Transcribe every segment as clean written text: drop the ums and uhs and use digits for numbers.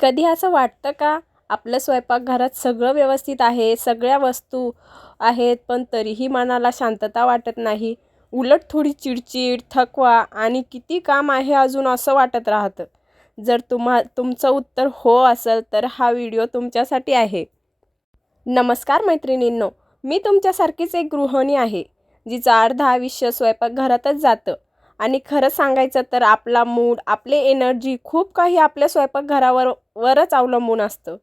कधी असं वाटतं का आपल्या स्वयंपाकघरात सगळं व्यवस्थित आहे, सगळ्या वस्तू आहेत, पण तरीही मनाला शांतता वाटत नाही? उलट थोडी चिडचिड, थकवा आणि किती काम आहे अजून असं वाटत राहतं. जर तुमचं उत्तर हो असेल तर हा व्हिडिओ तुमच्यासाठी आहे. नमस्कार मैत्रिणींनो, मी तुमच्यासारखीच एक गृहिणी आहे, जिचं अर्ध आयुष्य स्वयंपाकघरातच जातं. आणि खरं सांगायचं तर आपला मूड, आपले एनर्जी खूप काही आपल्या स्वयंपाकघरावरच अवलंबून असतं.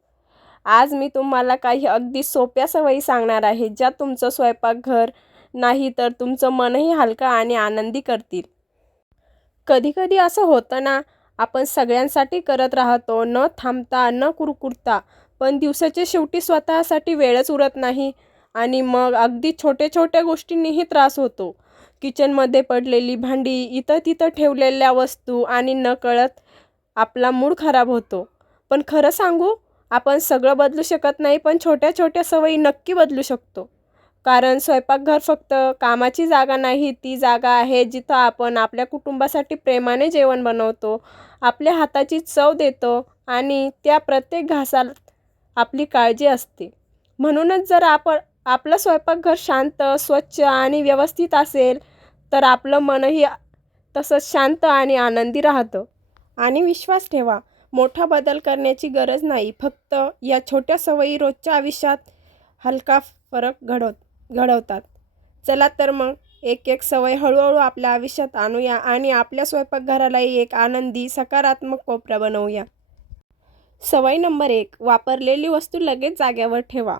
आज मी तुम्हाला काही अगदी सोप्या सवयी सांगणार आहे, ज्या तुमचं स्वयंपाकघर नाही तर तुमचं मनही हलकं आणि आनंदी करतील. कधी-कधी असं होतं ना, आपण सगळ्यांसाठी करत राहतो, न थांबता, न कुरकुरता, पण दिवसाच्या शेवटी स्वतःसाठी वेळच उरत नाही आणि मग अगदी छोट्या-छोट्या गोष्टींनीही त्रास होतो. किचनमध्ये पडलेली भांडी, इथं-तिथं ठेवलेल्या वस्तू आणि नकळत आपला मूड खराब होतो. पण खरं सांगू, आपण सगळं बदलू शकत नाही, पण छोट्या-छोट्या सवयी नक्की बदलू शकतो. कारण स्वयंपाकघर फक्त कामाची जागा नाही, ती जागा आहे जिथं आपण आपल्या कुटुंबासाठी प्रेमाने जेवण बनवतो, आपल्या हाताची चव देतो आणि त्या प्रत्येक घासात आपली काळजी असते. म्हणूनच जर आपण आपलं स्वयंपाकघर शांत, स्वच्छ आणि व्यवस्थित असेल, तर आपलं मनही तसंच शांत आणि आनंदी राहतं. आणि विश्वास ठेवा, मोठा बदल करण्याची गरज नाही. फक्त या छोट्या सवयी रोजच्या आयुष्यात हलका फरक घडवतात. चला तर मग एक-एक सवय हळू-हळू आपल्या आयुष्यात आणूया आणि आपल्या स्वयंपाकघरालाही एक आनंदी, सकारात्मक कोपरा बनवूया. सवय नंबर 1, वापरलेली वस्तू लगेच जाग्यावर ठेवा.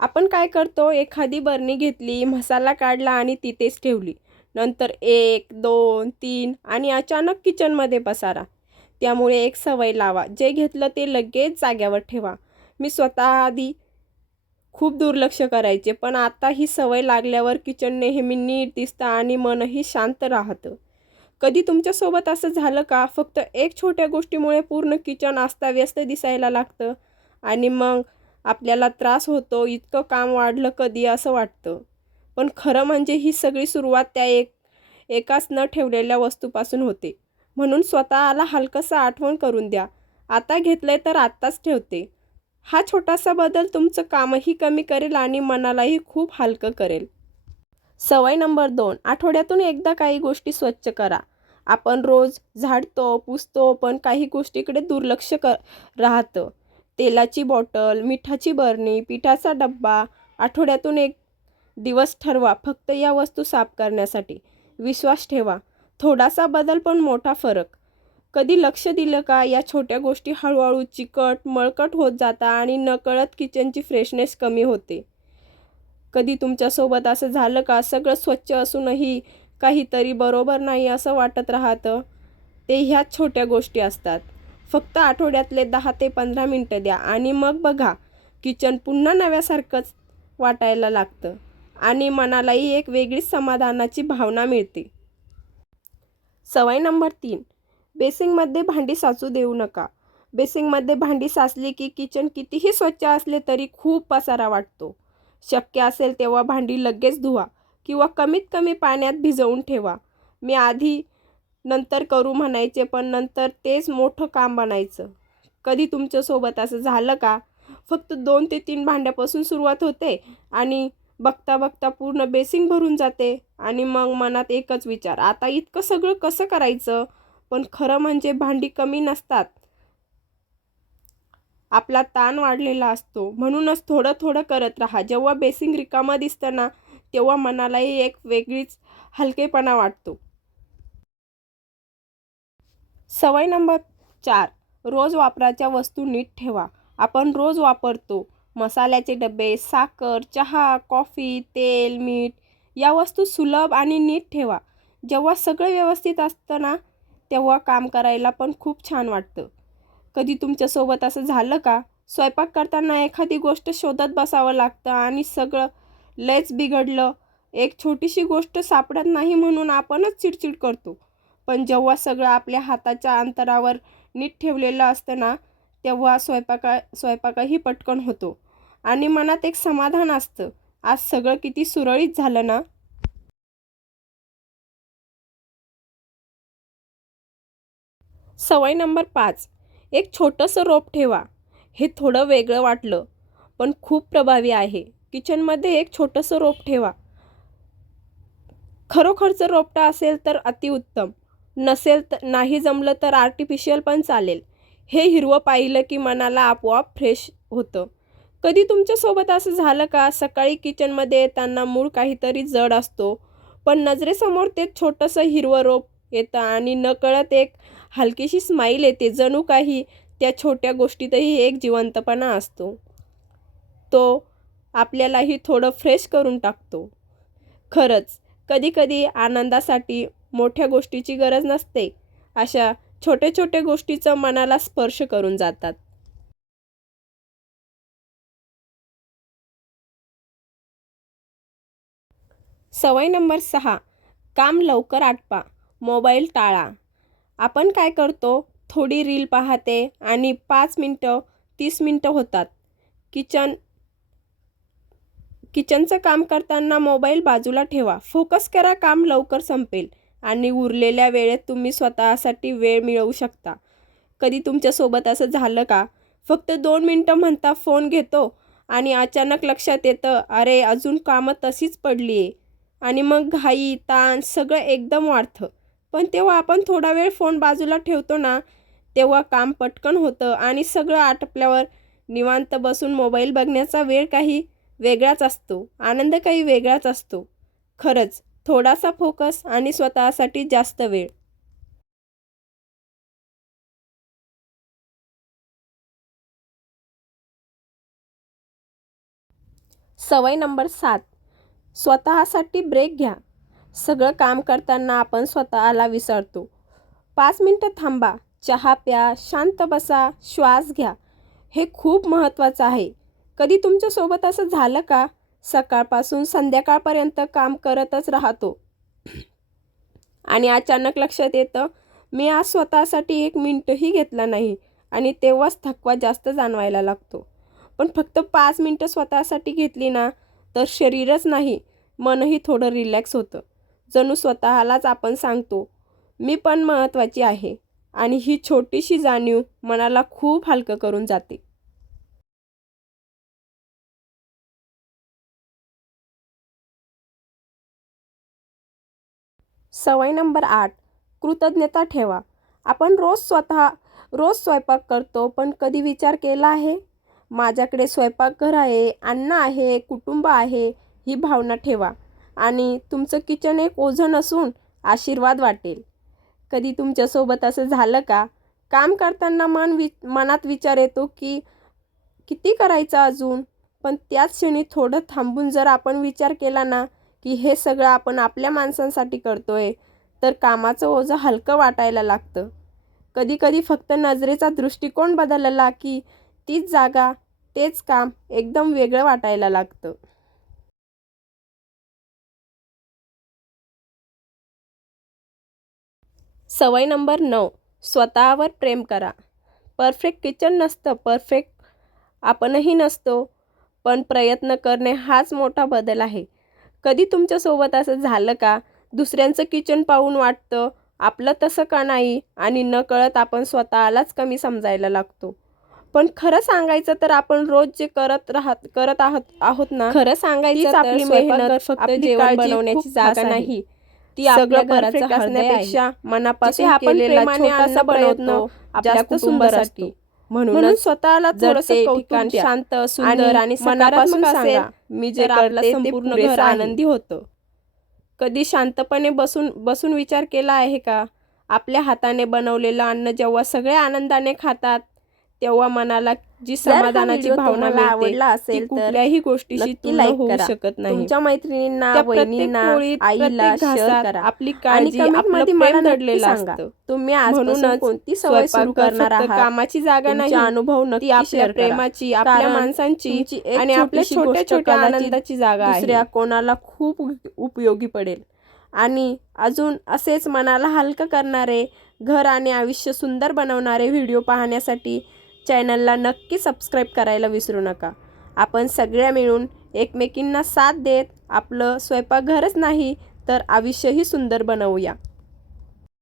आपण काय करतो, एखादी बरणी घेतली, मसाला काढला आणि तिथेच ठेवली. नंतर 1, 2, 3 आणि अचानक किचनमध्ये पसारा. त्यामुळे एक सवय लावा, जे घेतलं ते लगेच जाग्यावर ठेवा. मी स्वतः आधी खूप दुर्लक्ष करायचे, पण आता ही सवय लागल्यावर किचन नेहमी नीट दिसतं आणि मनही शांत राहतं. कधी तुमच्यासोबत असं झालं का? फक्त एक छोट्या गोष्टीमुळे पूर्ण किचन अस्ताव्यस्त दिसायला लागतं आणि मग आपल्याला त्रास होतो, इतकं काम वाढलं कधी असं वाटतं. पण खरं म्हणजे ही सगळी सुरुवात त्या एकाच न ठेवलेल्या वस्तूपासून होते. म्हणून स्वतःला हलकंसं आठवण करून द्या. आता घेतलंय तर आत्ताच ठेवते. हा छोटासा बदल तुमचं कामही कमी करेल आणि मनालाही खूप हलकं करेल. सवय नंबर 2, आठवड्यातून एकदा काही गोष्टी स्वच्छ करा. आपण रोज झाडतो, पुसतो, पण काही गोष्टीकडे दुर्लक्ष राहतं. तेलाची बॉटल, मिठाची बरणी, पिठाचा डब्बा. आठवड्यातून एक दिवस ठरवा फक्त या वस्तू साफ करण्यासाठी. विश्वास ठेवा, थोडासा बदल पण मोठा फरक. कधी लक्ष दिलं का? या छोट्या गोष्टी हळूहळू चिकट, मळकट होत जातात आणि नकळत किचनची फ्रेशनेस कमी होते. कधी तुमच्यासोबत असं झालं का? सगळं स्वच्छ असूनही काहीतरी बरोबर नाही असं वाटत राहतं? ते ह्याच छोट्या गोष्टी असतात. फक्त आठवड्यातले 10 ते 15 मिनटं द्या आणि मग बघा, किचन पुन्हा नव्यासारखंच वाटायला लागतं आणि मनालाही एक वेगळीच समाधानाची भावना मिळते. सवय नंबर 3, बेसिंगमध्ये भांडी साचू देऊ नका. बेसिंगमध्ये भांडी साचली की किचन कितीही स्वच्छ असले तरी खूप पसारा वाटतो. शक्य असेल तेव्हा भांडी लगेच धुवा किंवा कमीत कमी पाण्यात भिजवून ठेवा. मी आधी नंतर करू म्हणायचे, पण नंतर तेच मोठं काम बनायचं. कधी तुमच्यासोबत असं झालं का? फक्त 2 ते 3 भांड्यापासून सुरुवात होते आणि बघता बघता पूर्ण बेसिंग भरून जाते आणि मग मनात एकच विचार, आता इतकं सगळं कसं करायचं? पण खरं म्हणजे भांडी कमी नसतात. आपला ताण वाढलेला असतो. म्हणूनच थोडं थोडं करत राहा. जेव्हा बेसिंग रिकामं दिसतं ना, तेव्हा मनालाही एक वेगळीच हलकेपणा वाटतो. सवय नंबर 4, रोज वापराच्या वस्तू नीट ठेवा. आपण रोज वापरतो. मसाल्याचे डबे, साखर, चहा, कॉफी, तेल, मीठ या वस्तू सुलभ आणि नीट ठेवा. जेव्हा सगळं व्यवस्थित असतं ना, तेव्हा काम करायला पण खूप छान वाटतं. कधी तुमच्यासोबत असं झालं का? स्वयंपाक करताना एखादी गोष्ट शोधत बसावं लागतं आणि सगळं लयच बिघडलं. एक छोटीशी गोष्ट सापडत नाही म्हणून आपणच चिडचिड करतो. पण जेव्हा सगळं आपल्या हाताच्या अंतरावर नीट ठेवलेलं असतं ना, तेव्हा स्वयंपाकही पटकन होतो आणि मनात एक समाधान असतं. आज सगळं किती सुरळीत झालं ना. सवय नंबर 5, एक छोटंसं रोप ठेवा. हे थोडं वेगळं वाटलं पण खूप प्रभावी आहे. किचनमध्ये एक छोटंसं रोप ठेवा. खरोखरचं रोपटं असेल तर अतिउत्तम, नसेल तर नाही जमलं तर आर्टिफिशियल पण चालेल. हे हिरवं पाहिलं की मनाला आपोआप फ्रेश होतं. कधी तुमच्यासोबत असं झालं का, सकाळी किचनमध्ये येताना मूड काहीतरी जड असतो, पण नजरेसमोर ते छोटंसं हिरवं रोप येतं आणि नकळत एक हलकीशी स्माईल येते, जणू काही त्या छोट्या गोष्टीतही एक जिवंतपणा असतो. तो आपल्यालाही थोडं फ्रेश करून टाकतो. खरंच कधीकधी आनंदासाठी मोठ्या गोष्टीची गरज नसते, अशा छोट्या छोट्या गोष्टीचं मनाला स्पर्श करून जातात. सवय नंबर 6, काम लवकर आटपा, मोबाईल टाळा. आपण काय करतो, थोडी रील पाहते आणि 5 मिनटं 30 मिनटं होतात. किचनचं काम करताना मोबाईल बाजूला ठेवा. फोकस करा, काम लवकर संपेल आणि उरलेल्या वेळेत तुम्ही स्वतःसाठी वेळ मिळवू शकता. कधी तुमच्यासोबत असं झालं का, फक्त 2 मिनटं म्हणता फोन घेतो आणि अचानक लक्षात येतं, अरे अजून कामं तशीच पडली आहे, आणि मग घाई, ताण सगळं एकदम वाढतं. पण तेव्हा आपण थोडा वेळ फोन बाजूला ठेवतो ना, तेव्हा काम पटकन होतं आणि सगळं आटपल्यावर निवांत बसून मोबाईल बघण्याचा वेळ काही वेगळाच असतो, आनंद काही वेगळाच असतो. खरंच थोडासा फोकस आणि स्वतःसाठी जास्त वेळ. सवय नंबर 7, स्वतःसाठी ब्रेक घ्या. सगळं काम करताना आपण स्वतःला विसरतो. 5 मिनटं थांबा, चहा प्या, शांत बसा, श्वास घ्या. हे खूप महत्त्वाचं आहे. कधी तुमच्यासोबत असं झालं का, सकाळपासून संध्याकाळपर्यंत काम करतच राहतो आणि अचानक लक्षात येतं, मी आज स्वतःसाठी 1 मिनिटही घेतला नाही, आणि तेव्हाच थकवा जास्त जाणवायला लागतो. पण फक्त 5 मिनटं स्वतःसाठी घेतली ना, तर शरीरच नाही, मनही थोडं रिलॅक्स होतं. जणू स्वतःलाच आपण सांगतो, मी पण महत्त्वाची आहे. आणि ही छोटीशी जाणीव मनाला खूप हलकं करून जाते. सवय नंबर 8, कृतज्ञता ठेवा. आपण रोज स्वयंपाक करतो, पण कधी विचार केला आहे, माझ्याकडे स्वयंपाकघर आहे, अन्न आहे, कुटुंब आहे. ही भावना ठेवा आणि तुमचं किचन एक ओझं नसून आशीर्वाद वाटेल. कधी तुमच्यासोबत असं झालं का, काम करताना मनात विचार येतो की किती करायचं अजून, पण त्याच क्षणी थोडं थांबून जर आपण विचार केला ना, की हे सगळं आपण आपल्या माणसांसाठी करतोय, तर कामाचं ओझं हलकं वाटायला लागतं. कधी-कधी फक्त नजरेचा दृष्टिकोन बदलला की तीच जागा, तेच काम एकदम वेगळं वाटायला लागतं. सवय नंबर 9, स्वतःवर प्रेम करा. परफेक्ट किचन नसतं, परफेक्ट आपणही नसतो, पण प्रयत्न करणे हाच मोठा बदल आहे. कधी तुमच्यासोबत असं झालं का, दुसऱ्यांचं किचन पाहून वाटतं, आपलं तसं का नाही, आणि नकळत आपण स्वतःलाच कमी समजायला लागतो. पण खरं सांगायचं तर आपण रोज जे करत आहोत ना, खरं सांगायचं तीच तर आपली स्वयंपाकघर मेहनत, फक्त आपली जेवण काळजी बनवण्याची खूप जागा खास आहे. नाही. ती सगळं आपल्या घराचं परफेक्ट हृदय असण्यापेक्षा आहे, मनापासून आपण केलेला प्रेमाने छोटासा अन्न प्रयत्न बनवतो, आपल्या जास्त सुंदर कुटुंबासाठी. असतो. म्हणून स्वतःला जर थोडंसं ते कौतुक ठिकाण द्या शांत, सुंदर आणि मनापासून सकारात्मक असेल, सांगा, मी जे तर आपलं करते ते संपूर्ण पूर्ण घर घर आहे. आनंदी होतं. कधी शांतपणे बसून विचार केला आहे का, आपल्या हाताने बनवलेलं अन्न जेव्हा सगळे आनंदाने खातात, तेव्हा मनाला जी जर हा समाधानाची व्हिडिओ भावना तुम्हाला मिळते, आवडला ती असेल तर कुठल्याही गोष्टीशी नक्की तुलना लाईक होऊ करा. शकत नाही. तुमच्या मैत्रिणींना, त्या प्रत्येक वहिनींना, पोळीत, आईला प्रत्येक शेअर घासात करा आपली आणि काळजी, आपलं कमेंटमध्ये मला प्रेम नक्की दडलेलं सांगा, असतं. तुम्ही आजपासून म्हणूनच कोणती सवय सुरू स्वयंपाकघर करणार फक्त आहात. कामाची जागा तुमचे नाही, अनुभव ती नक्की आपल्या शेअर करा. प्रेमाची, आपल्या कारण माणसांची तुमची एक आणि आपल्या छोटीशी छोट्या गोष्ट छोट्या कदाचित आनंदाची जागा आहे. दुसऱ्या कोणाला खूप उपयोगी पडेल. आणि अजून असेच मनाला हलकं करणारे, घर आणि आयुष्य सुंदर बनवणारे व्हिडिओ पाहण्यासाठी चॅनलला नक्की सबस्क्राईब करायला विसरू नका. आपण सगळ्या मिळून एकमेकींना साथ देत आपलं स्वयंपाकघरच नाही तर आयुष्यही सुंदर बनवूया.